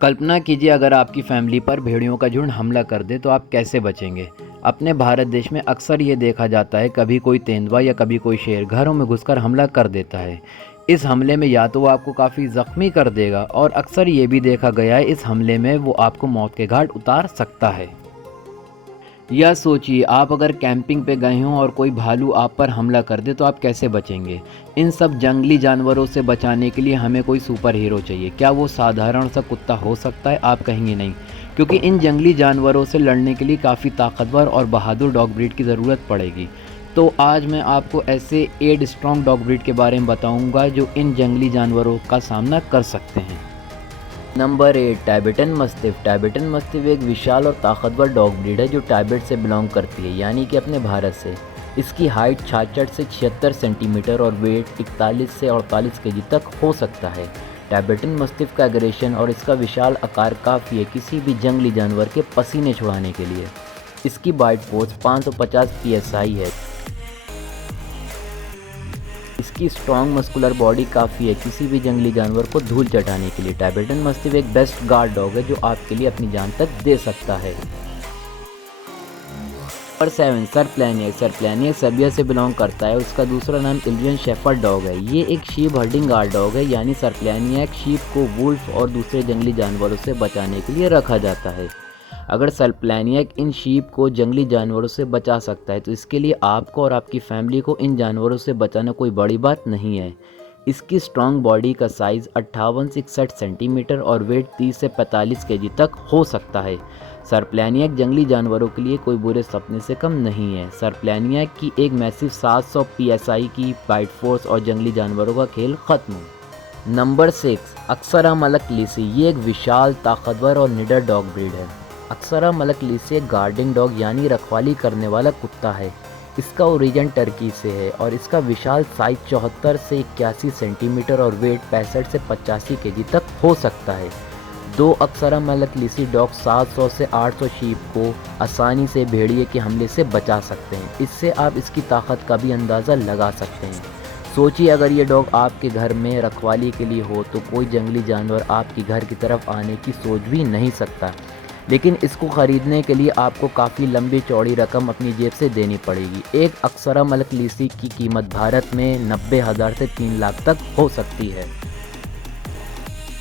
कल्पना कीजिए अगर आपकी फैमिली पर भेड़ियों का झुंड हमला कर दे तो आप कैसे बचेंगे। अपने भारत देश में अक्सर ये देखा जाता है, कभी कोई तेंदुआ या कभी कोई शेर घरों में घुसकर हमला कर देता है। इस हमले में या तो वो आपको काफ़ी ज़ख्मी कर देगा और अक्सर ये भी देखा गया है इस हमले में वो आपको मौत के घाट उतार सकता है। या सोचिए आप अगर कैंपिंग पे गए हों और कोई भालू आप पर हमला कर दे तो आप कैसे बचेंगे। इन सब जंगली जानवरों से बचाने के लिए हमें कोई सुपर हीरो चाहिए। क्या वो साधारण सा कुत्ता हो सकता है? आप कहेंगे नहीं, क्योंकि इन जंगली जानवरों से लड़ने के लिए काफ़ी ताकतवर और बहादुर डॉग ब्रीड की ज़रूरत पड़ेगी। तो आज मैं आपको ऐसे 8 स्ट्रॉन्ग डॉग ब्रीड के बारे में बताऊंगा जो इन जंगली जानवरों का सामना कर सकते हैं। Number 8, Tibetan mastiff. Tibetan mastiff एक विशाल और ताकतवर डॉग ब्रीड है जो टाइबेट से बिलोंग करती है, यानी कि अपने भारत से। इसकी हाइट 66 से 76 सेंटीमीटर और वेट 41 से 48 केजी तक हो सकता है। टाइबेटन मस्टिफ का एग्रेशन और इसका विशाल आकार काफ़ी है किसी भी जंगली जानवर के पसीने छुड़ाने के लिए। इसकी बाइट फोर्स 550 psi है। इसकी स्ट्रॉन्ग मस्कुलर बॉडी काफ़ी है किसी भी जंगली जानवर को धूल चटाने के लिए। टाइबेटन मस्टिफ एक बेस्ट गार्ड डॉग है जो आपके लिए अपनी जान तक दे सकता है। नंबर 7, सरप्लैनियक। सरप्लैनियक सर्बिया से बिलोंग करता है। उसका दूसरा नाम इल्जियन शेफर्ड डॉग है। ये एक शीप हर्डिंग गार्ड डॉग है, यानी सरप्लैनियक शीप को वुल्फ और दूसरे जंगली जानवरों से बचाने के लिए रखा जाता है। अगर सरप्लैनियक इन शीप को जंगली जानवरों से बचा सकता है तो इसके लिए आपको और आपकी फैमिली को इन जानवरों से बचाना कोई बड़ी बात नहीं है। इसकी स्ट्रॉन्ग बॉडी का साइज़ 58 से 61 सेंटीमीटर और वेट 30 से 45 केजी तक हो सकता है। सरप्लैनियक जंगली जानवरों के लिए कोई बुरे सपने से कम नहीं है। सरप्लैनियक की एक मैसिव 700 psi की बाइट फोर्स और जंगली जानवरों का खेल खत्म। नंबर 6, अक्सरा मलकलीसी। ये एक विशाल, ताकतवर और निडर डॉग ब्रीड है। अक्सरा मलकलीसी एक गार्डिंग डॉग यानी रखवाली करने वाला कुत्ता है। इसका ओरिजिन टर्की से है और इसका विशाल साइज 74 से 81 सेंटीमीटर और वेट 65 से 85 केजी तक हो सकता है। दो अक्सरा मलकलीसी डॉग 700 से 800 शीप को आसानी से भेड़िए के हमले से बचा सकते हैं। इससे आप इसकी ताकत का भी अंदाज़ा लगा सकते हैं। सोचिए अगर ये डॉग आपके घर में रखवाली के लिए हो तो कोई जंगली जानवर आपके घर की तरफ आने की सोच भी नहीं सकता। लेकिन इसको ख़रीदने के लिए आपको काफ़ी लंबी चौड़ी रकम अपनी जेब से देनी पड़ेगी। एक अक्सरा मलकलीसी की कीमत भारत में 90,000 से 3 लाख तक हो सकती है।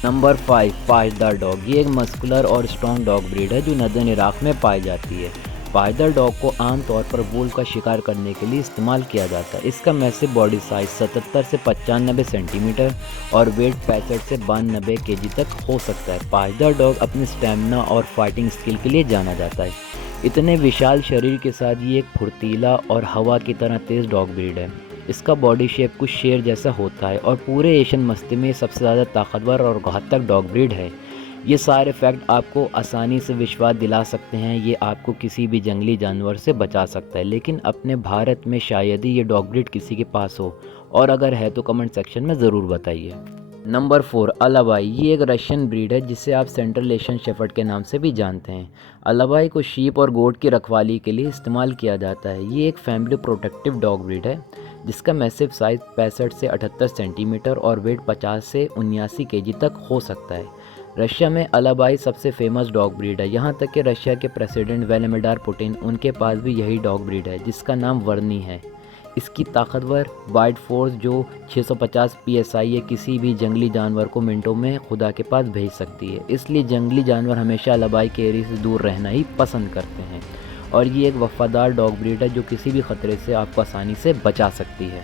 नंबर 5, पायदार डॉग। ये एक मस्कुलर और स्ट्रॉन्ग डॉग ब्रीड है जो नदन इराक में पाई जाती है। पायदार डॉग को आमतौर पर वुल्फ का शिकार करने के लिए इस्तेमाल किया जाता है। इसका मैसिव बॉडी साइज 77 से 95 सेंटीमीटर और वेट 65 से 92 केजी तक हो सकता है। पायदार डॉग अपने स्टैमिना और फाइटिंग स्किल के लिए जाना जाता है। इतने विशाल शरीर के साथ ये एक फुर्तीला और हवा की तरह तेज़ डॉग ब्रीड है। इसका बॉडी शेप कुछ शेर जैसा होता है और पूरे एशियन मस्ती में सबसे ज़्यादा ताकतवर और घातक डॉग ब्रीड है। ये सारे फैक्ट आपको आसानी से विश्वास दिला सकते हैं ये आपको किसी भी जंगली जानवर से बचा सकता है। लेकिन अपने भारत में शायद ही ये डॉग ब्रीड किसी के पास हो, और अगर है तो कमेंट सेक्शन में ज़रूर बताइए। नंबर 4, अलाबाई। ये एक रशियन ब्रीड है जिसे आप सेंट्रल एशियन शेफर्ड के नाम से भी जानते हैं। अलाबाई को शीप और गोट की रखवाली के लिए इस्तेमाल किया जाता है। ये एक फैमिली प्रोटेक्टिव डॉग ब्रीड है जिसका मैसिव साइज 65 से 78 सेंटीमीटर और वेट 50 से 79 केजी तक हो सकता है। रशिया में अलाबाई सबसे फेमस डॉग ब्रीड है। यहाँ तक कि रशिया के प्रेसिडेंट व्लादिमीर पुतिन, उनके पास भी यही डॉग ब्रीड है जिसका नाम वर्नी है। इसकी ताकतवर बाइट फोर्स जो 650 psi है किसी भी जंगली जानवर को मिनटों में खुदा के पास भेज सकती है। इसलिए जंगली जानवर हमेशा अलाबाई के एरिया से दूर रहना ही पसंद करते हैं और ये एक वफादार डॉग ब्रीड है जो किसी भी खतरे से आपको आसानी से बचा सकती है।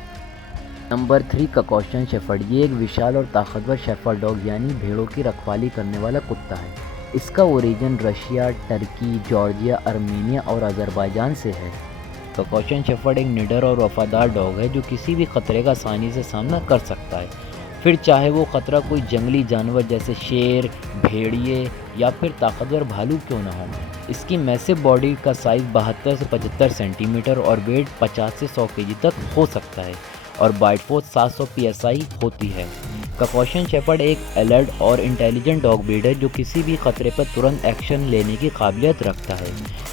Number 3, Caucasian shepherd. ये एक विशाल और ताकतवर शेफर्ड डॉग यानी भेड़ों की रखवाली करने वाला कुत्ता है। इसका origin Russia, Turkey, Georgia, Armenia और अज़रबैजान से है। कॉकशियन शेफर्ड एक निडर और वफादार डॉग है जो किसी भी खतरे का आसानी से सामना कर सकता है, फिर चाहे वो खतरा कोई जंगली जानवर जैसे शेर, भेड़िए या फिर ताकतवर भालू क्यों ना हो। इसकी मैसिव बॉडी का साइज़ 72 से 75 सेंटीमीटर और वेट 50 से 100 केजी तक हो सकता है और बाइट फोर्स 700 psi होती है। कॉकशियन शेफर्ड एक अलर्ट और इंटेलिजेंट डॉग ब्रीड है जो किसी भी खतरे पर तुरंत एक्शन लेने की काबिलियत रखता है।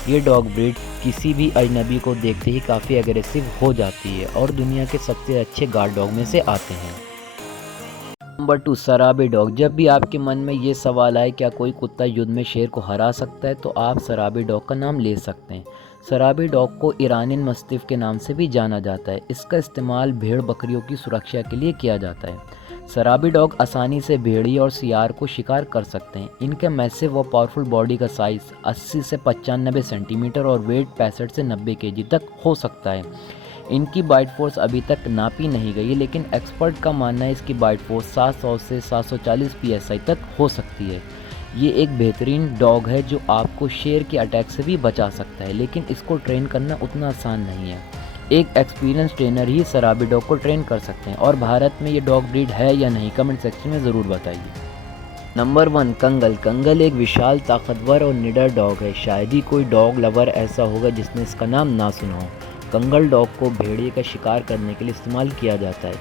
ये डॉग ब्रीड किसी भी अजनबी को देखते ही काफ़ी एग्रेसिव हो जाती है और दुनिया के सबसे अच्छे गार्ड डॉग में से आते हैं। Number 2, Sarabi dog. जब भी आपके मन में ये सवाल आए क्या कोई कुत्ता युद्ध में शेर को हरा सकता है, तो आप सराबी डॉग का नाम ले सकते हैं। सराबी डॉग को ईरानियन मस्तिफ़ के नाम से भी जाना जाता है। इसका इस्तेमाल भेड़ बकरियों की सुरक्षा के लिए किया जाता है। सराबी डॉग आसानी से भेड़िए और सियार को शिकार कर सकते हैं। इनके मैसिव व पावरफुल बॉडी का साइज़ 80 से 95 सेंटीमीटर और वेट 65 से 90 केजी तक हो सकता है। इनकी बाइट फोर्स अभी तक नापी नहीं गई है, लेकिन एक्सपर्ट का मानना है इसकी बाइट फोर्स 700 से 740 psi तक हो सकती है। ये एक बेहतरीन डॉग है जो आपको शेर के अटैक से भी बचा सकता है, लेकिन इसको ट्रेन करना उतना आसान नहीं है। एक एक्सपीरियंस ट्रेनर ही सराबी डॉग को ट्रेन कर सकते हैं। और भारत में ये डॉग ब्रीड है या नहीं, कमेंट सेक्शन में ज़रूर बताइए। Number 1, Kangal. कंगल एक विशाल, ताकतवर और निडर डॉग है। शायद ही कोई डॉग लवर ऐसा होगा जिसने इसका नाम ना सुना हो। कंगल डॉग को भेड़िए का शिकार करने के लिए इस्तेमाल किया जाता है।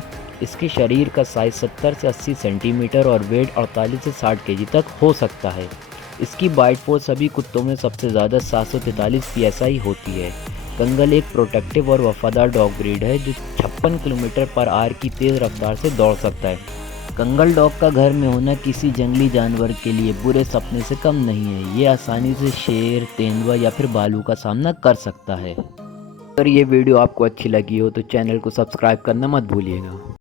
इसके शरीर का साइज़ 70 से 80 सेंटीमीटर और वेट 48 से 60 केजी तक हो सकता है। इसकी बाइट फोर्स सभी कुत्तों में सबसे ज़्यादा 743 psi होती है। कंगल एक प्रोटेक्टिव और वफादार डॉग ब्रीड है जो 56 किलोमीटर पर आवर की तेज़ रफ्तार से दौड़ सकता है। कंगल डॉग का घर में होना किसी जंगली जानवर के लिए बुरे सपने से कम नहीं है। ये आसानी से शेर, तेंदुआ या फिर भालू का सामना कर सकता है। अगर ये वीडियो आपको अच्छी लगी हो तो चैनल को सब्सक्राइब करना मत भूलिएगा।